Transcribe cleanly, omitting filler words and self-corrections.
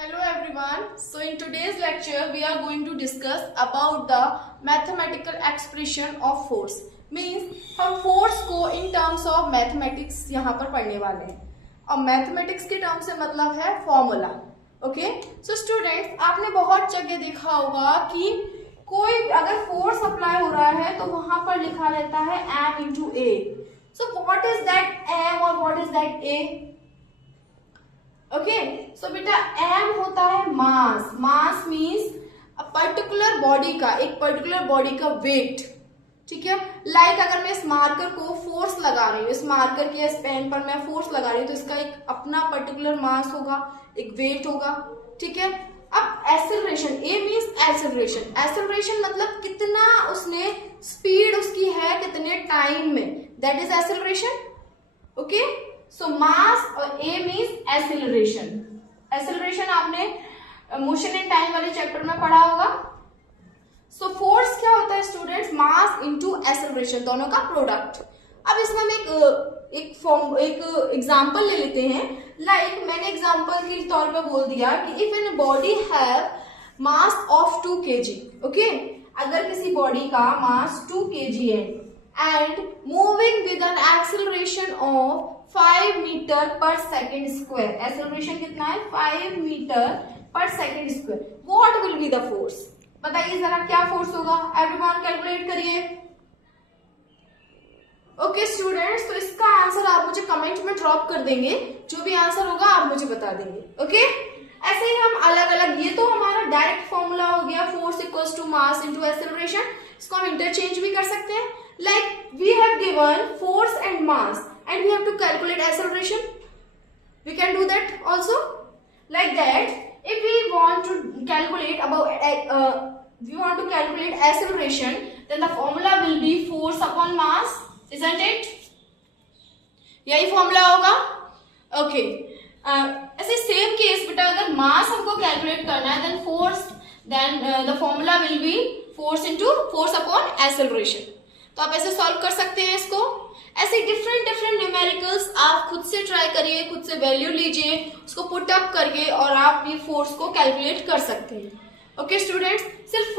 Hello everyone. So in today's lecture we are going to discuss about the mathematical expression of force. Means हम force को in terms of mathematics यहाँ पर पढ़ने वाले हैं और mathematics के term से मतलब है formula. Okay? So students आपने बहुत जगह देखा होगा कि कोई अगर force apply हो रहा है तो वहां पर लिखा रहता है m into a. So what is that m और what is that a? Okay so बेटा m होता है मास. मास मीन्स पर्टिकुलर बॉडी का, एक पर्टिकुलर बॉडी का वेट. ठीक है, लाइक अगर मैं इस मार्कर को फोर्स लगा रही हूँ, इस मार्कर के इस पेन पर मैं फोर्स लगा रही हूँ तो इसका एक अपना पर्टिकुलर मास होगा, एक वेट होगा. ठीक है, अब एक्सेलरेशन, ए मीन्स एक्सेलरेशन. एक्सेलरेशन मतलब कितना उसने स्पीड उसकी है कितने टाइम में, दैट इज एक्सेलरेशन. ओके, सो मास और ए मीन्स एक्सेलरेशन. एक्सेलरेशन आपने मोशन एंड टाइम वाले चैप्टर में पढ़ा होगा. सो फोर्स क्या होता है स्टूडेंट्स? मास इनटू एक्सेलरेशन, दोनों का प्रोडक्ट. अब इसमें हम एक एग्जांपल ले लेते हैं. लाइक मैंने एग्जांपल के तौर पे बोल दिया कि if an body have mass of 2 kg. Okay, अगर किसी बॉडी का मास 2 kg है and moving with an acceleration of 5 meter per second square. Acceleration कितना है? 5 meter per second square. What will be the force? बताइए जरा क्या force होगा? एवरीवन कैलकुलेट करिए. ओके स्टूडेंट्स, तो इसका आंसर आप मुझे कमेंट में ड्रॉप कर देंगे. जो भी आंसर होगा आप मुझे बता देंगे. ओके, ऐसे ही हम अलग अलग, ये तो हमारा डायरेक्ट फॉर्मूला हो गया force equals to mass into acceleration. इसको हम इंटरचेंज भी कर सकते हैं. Like we have given force and mass and we have to calculate acceleration. We can do that also. Like that, if we want to calculate acceleration, then the formula will be force upon mass, isn't it? यही formula होगा. Okay, ऐसे same case बेटा अगर मास हमको calculate करना है then the formula will be force upon acceleration. तो आप ऐसे सॉल्व कर सकते हैं इसको. ऐसे डिफरेंट न्यूमेरिकल्स आप खुद से ट्राई करिए, खुद से वैल्यू लीजिए, उसको पुट अप करके और आप ये फोर्स को कैलकुलेट कर सकते हैं. ओके स्टूडेंट्स, सिर्फ